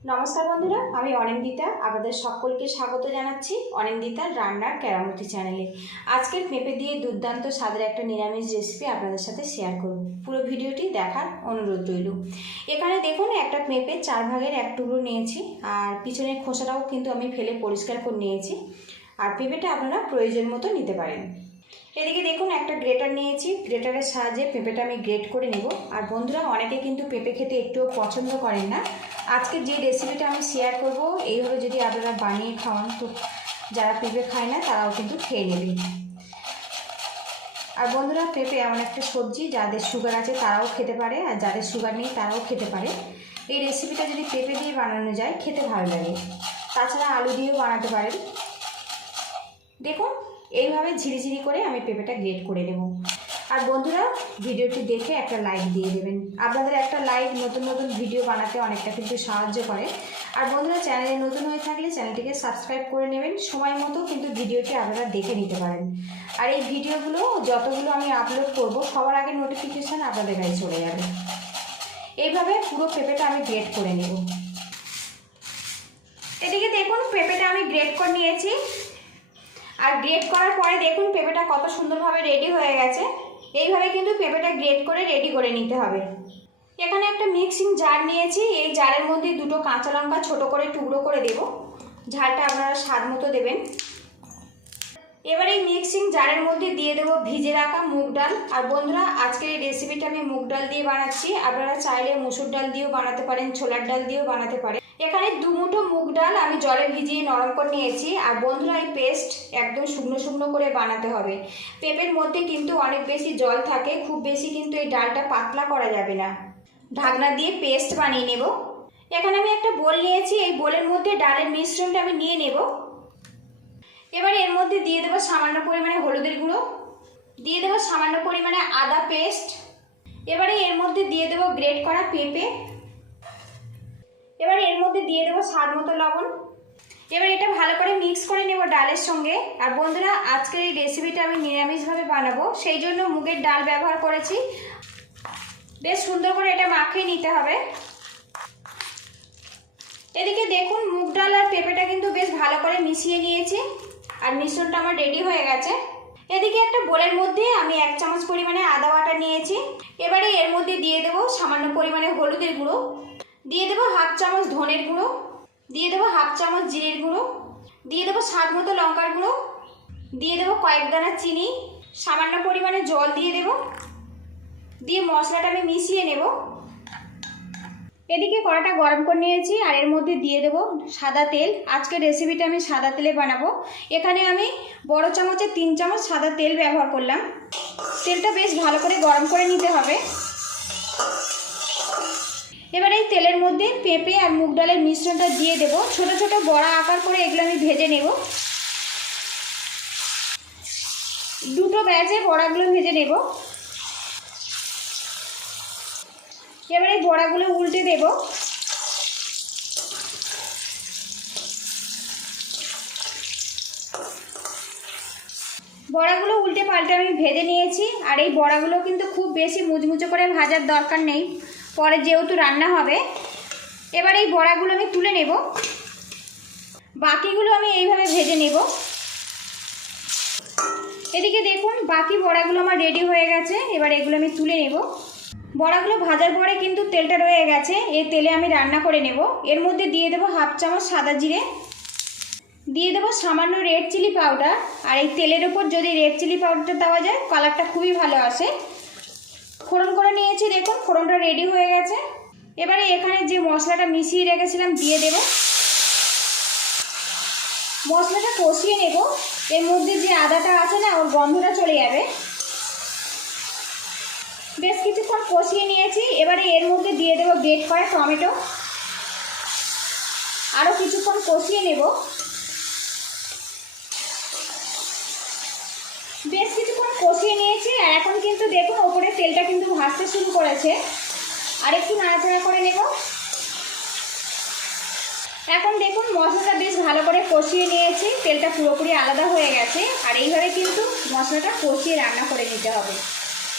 নমস্কার বন্ধুরা, আমি অনিন্দিতা। আপনাদের সকলকে স্বাগত জানাচ্ছি অনিন্দিতার রান্নার কেরামতি চ্যানেলে। আজকের পেঁপে দিয়ে দুর্দান্ত স্বাদের একটা নিরামিষ রেসিপি আপনাদের সাথে শেয়ার করব। পুরো ভিডিওটি দেখার অনুরোধ রইল। এখানে দেখুন, একটা পেঁপে 4 ভাগের 1 টুকরো নিয়েছি, আর পিছনের খোসাটাও কিন্তু আমি ফেলে পরিষ্কার করে নিয়েছি। আর পেঁপেটা আপনারা প্রয়োজন মতো নিতে পারেন। এদিকে দেখুন, একটা গ্রেটার নিয়েছি, গ্রেটারের সাহায্যে পেঁপেটা আমি গ্রেট করে নেব। আর বন্ধুরা, অনেকে কিন্তু পেঁপে খেতে একটুও পছন্দ করেন না। আজকে যে রেসিপিটা আমি শেয়ার করব, এইভাবে যদি আপনারা বানিয়ে খাওয়ান তো যারা পেঁপে খায় না তারাও কিন্তু খেয়ে নেবে। আর বন্ধুরা, পেঁপে এমন একটা সবজি যাদের সুগার আছে তারাও খেতে পারে, আর যাদের সুগার নেই তারাও খেতে পারে। এই রেসিপিটা যদি পেঁপে দিয়ে বানানো যায় খেতে ভালো লাগে। তাছাড়া আলু দিয়েও বানাতে পারেন। দেখুন, এইভাবে ঝিরিঝিরি করে আমি পেঁপেটা গ্রেট করে নেব। আর বন্ধুরা, ভিডিওটি দেখে একটা লাইক দিয়ে দেবেন। আপনাদের একটা লাইক নতুন নতুন ভিডিও বানাতে অনেকটা কিন্তু সাহায্য করে। আর বন্ধুরা, চ্যানেলে নতুন হয়ে থাকলে চ্যানেলটিকে সাবস্ক্রাইব করে নেবেন। সময় মতো কিন্তু ভিডিওটি আপনারা দেখে নিতে পারেন। আর এই ভিডিওগুলো যতগুলো আমি আপলোড করব সবার আগে নোটিফিকেশান আপনাদের কাছে চলে যাবে। এইভাবে পুরো পেঁপেটা আমি গ্রেট করে নেব। এদিকে দেখুন, পেঁপেটা আমি গ্রেট করে নিয়েছি। আর গ্রেট করার পরে দেখুন পেঁপেটা কত সুন্দরভাবে রেডি হয়ে গেছে। এইভাবে কিন্তু পেঁপেটা গ্রেট করে রেডি করে নিতে হবে। এখানে একটা মিক্সিং জার নিয়েছি, এই জারের মধ্যে 2টো কাঁচা লঙ্কা ছোট করে টুকরো করে দেব। ঝালটা আপনারা স্বাদ মতো দেবেন। এবার এই মিক্সিং জারের মধ্যে দিয়ে দেবো ভিজে রাখা মুগ ডাল। আর বন্ধুরা, আজকের এই রেসিপিটা আমি মুগ ডাল দিয়ে বানাচ্ছি। আপনারা চাইলে মসুর ডাল দিয়েও বানাতে পারেন, ছোলার ডাল দিয়েও বানাতে পারেন। এখানে 2 মুঠো মুগ ডাল আমি জলে ভিজিয়ে নরম করে নিয়েছি। আর বন্ধুরা, এই পেস্ট একদম শুকনো শুকনো করে বানাতে হবে। পেঁপের মধ্যে কিন্তু অনেক বেশি জল থাকে, খুব বেশি কিন্তু এই ডালটা পাতলা করা যাবে না। ঢাকনা দিয়ে পেস্ট বানিয়ে নেব। এখানে আমি একটা বোল নিয়েছি, এই বোলের মধ্যে ডালের মিশ্রণটা আমি নিয়ে নেব। এবারে এর মধ্যে দিয়ে দেবো সামান্য পরিমাণে হলুদের গুঁড়ো, দিয়ে দেবো সামান্য পরিমাণে আদা পেস্ট। এবারে এর মধ্যে দিয়ে দেবো গ্রেট করা পেঁপে। এবারে এর মধ্যে দিয়ে দেবো স্বাদ মতো লবণ। এবার এটা ভালো করে মিক্স করে নেব ডালের সঙ্গে। আর বন্ধুরা, আজকের এই রেসিপিটা আমি নিরামিষভাবে বানাবো, সেই জন্য মুগের ডাল ব্যবহার করেছি। বেশ সুন্দর করে এটা মাখিয়ে নিতে হবে। এদিকে দেখুন, মুগ ডাল আর পেঁপেটা কিন্তু বেশ ভালো করে মিশিয়ে নিয়েছি, আর মিশ্রণটা আমার রেডি হয়ে গেছে। এদিকে একটা বোলের মধ্যে আমি 1 চামচ পরিমাণে আদা বাটা নিয়েছি। এবারে এর মধ্যে দিয়ে দেবো সামান্য পরিমাণে হলুদের গুঁড়ো, দিয়ে দেবো 1/2 চামচ ধনের গুঁড়ো, দিয়ে দেবো 1/2 চামচ জিরের গুঁড়ো, দিয়ে দেবো স্বাদ মতো লঙ্কার গুঁড়ো, দিয়ে দেবো কয়েক দানা চিনি, সামান্য পরিমাণে জল দিয়ে দেবো, দিয়ে মশলাটা আমি মিশিয়ে নেব। এদিকে কড়াটা গরম করে নিয়েছি, আর এর মধ্যে দিয়ে দেবো সাদা তেল। আজকের রেসিপিটা আমি সাদা তেলে বানাবো। এখানে আমি বড় চামচে 3 চামচ সাদা তেল ব্যবহার করলাম। তেলটা বেশ ভালো করে গরম করে নিতে হবে। এবার এই তেলের মধ্যে পেঁপে আর মুগ ডালের মিশ্রণটা দিয়ে দেবো। ছোট ছোট বড়া আকার করে এগুলো আমি ভেজে নেব। 2টো ব্যাচে বড়াগুলো ভেজে নেব। এবার এই বড়াগুলো উল্টে দেব। বড়াগুলো উল্টে পাল্টে আমি ভেজে নিয়েছি। আর এই বড়াগুলো কিন্তু খুব বেশি মুচমুচে করে ভাজার দরকার নেই, পরে যেহেতু রান্না হবে। এবার এই বড়াগুলো আমি তুলে নেব। বাকিগুলো আমি এইভাবে ভেজে নেব। এদিকে দেখুন, বাকি বড়াগুলো আমার রেডি হয়ে গেছে। এবার এগুলো আমি তুলে নেব। বড়াগুলো ভাজার পরে কিন্তু তেলটা রয়ে গেছে, এই তেলে আমি রান্না করে নেব। এর মধ্যে দিয়ে দেবো 1/2 চামচ সাদা জিরে, দিয়ে দেবো সামান্য রেড চিলি পাউডার। আর এই তেলের ওপর যদি রেড চিলি পাউডারটা দেওয়া যায় কালারটা খুবই ভালো আসে। ফোড়ন করে নিয়েছি, দেখুন ফোড়নটা রেডি হয়ে গেছে। এবারে এখানে যে মশলাটা মিশিয়ে রেখেছিলাম দিয়ে দেব। মশলাটা কষিয়ে নেব। এর মধ্যে যে আদাটা আছে না, ওর গন্ধটা চলে যাবে। বেশ কিছুক্ষণ কষিয়ে নিয়েছি। এবারে এর মধ্যে দিয়ে দেবো গ্রেট করা টমেটো। আরও কিছুক্ষণ কষিয়ে নেব। বেশ কিছুক্ষণ কষিয়ে নিয়েছি। আর এখন কিন্তু দেখুন ওপরে তেলটা কিন্তু ভাসতে শুরু করেছে। আর একটু নাড়াচাড়া করে নেব। এখন দেখুন মশলাটা বেশ ভালো করে কষিয়ে নিয়েছি, তেলটা পুরোপুরি আলাদা হয়ে গেছে। আর এইভাবে কিন্তু মশলাটা কষিয়ে রান্না করে নিতে হবে।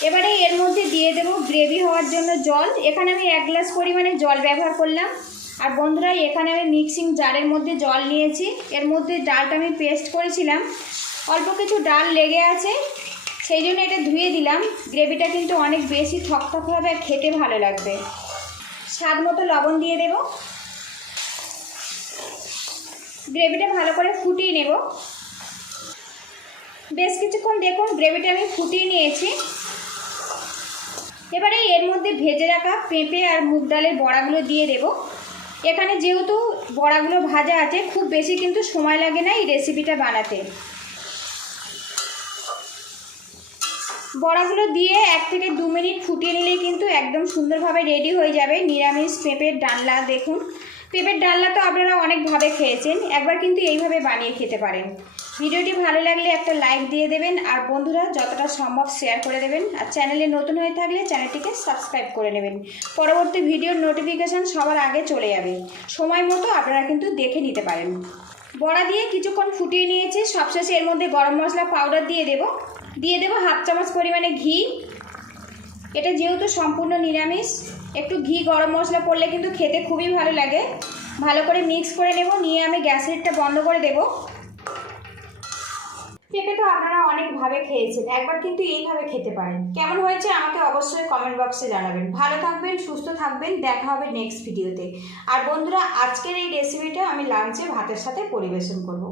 এবারে এর মধ্যে দিয়ে দেব গ্রেভি হওয়ার জন্য জল। এখানে আমি 1 গ্লাস পরিমাণে জল ব্যবহার করলাম। আর বন্ধুরা এখানে আমি মিক্সিং জারের মধ্যে জল নিয়েছি, এর মধ্যে ডালটা আমি পেস্ট করেছিলাম, অল্প কিছু ডাল লেগে আছে, সেই জন্য এটা ধুয়ে দিলাম। গ্রেভিটা কিন্তু অনেক বেশি থকথক হবে আর খেতে ভালো লাগবে। স্বাদ মতো লবণ দিয়ে দেব। গ্রেভিটা ভালো করে ফুটিয়ে নেব। বেশ কিছুক্ষণ দেখুন গ্রেভিটা আমি ফুটিয়ে নিয়েছি। এবারে এর মধ্যে ভেজে রাখা পেঁপে আর মুগ ডালের বড়াগুলো দিয়ে দেব। এখানে যেহেতু বড়াগুলো ভাজা আছে, খুব বেশি কিন্তু সময় লাগে না এই রেসিপিটা বানাতে। বড়াগুলো দিয়ে 1 থেকে 2 মিনিট ফুটিয়ে নিলেই কিন্তু একদম সুন্দরভাবে রেডি হয়ে যাবে নিরামিষ পেঁপের ডালনা। দেখুন পেঁপের ডালনা তো আপনারা অনেকভাবে খেয়েছেন, একবার কিন্তু এইভাবে বানিয়ে খেতে পারেন। ভিডিওটি ভালো লাগলে একটা লাইক দিয়ে দেবেন, আর বন্ধুরা যতটা সম্ভব শেয়ার করে দেবেন, আর চ্যানেলে নতুন হয়ে থাকলে চ্যানেলটিকে সাবস্ক্রাইব করে নেবেন। পরবর্তী ভিডিওর নোটিফিকেশান সবার আগে চলে যাবে, সময় মতো আপনারা কিন্তু দেখে নিতে পারেন। বড়া দিয়ে কিছুক্ষণ ফুটিয়ে নিয়েছি। সবশেষে এর মধ্যে গরম মশলা পাউডার দিয়ে দেব 1/2 চামচ পরিমাণে ঘি। এটা যেহেতু সম্পূর্ণ নিরামিষ, একটু ঘি গরম মশলা পড়লে কিন্তু খেতে খুবই ভালো লাগে। ভালো করে মিক্স করে নেব, নিয়ে আমি গ্যাসের হিটটা বন্ধ করে দেব। পেঁপে তো আপনারা অনেকভাবে খেয়েছেন, একবার কিন্তু এইভাবে খেতে পারেন। কেমন হয়েছে আমাকে অবশ্যই কমেন্ট বক্সে জানাবেন। ভালো থাকবেন, সুস্থ থাকবেন, দেখা হবে নেক্সট ভিডিওতে। আর বন্ধুরা আজকের এই রেসিপিটা আমি লাঞ্চে ভাতের সাথে পরিবেশন করব।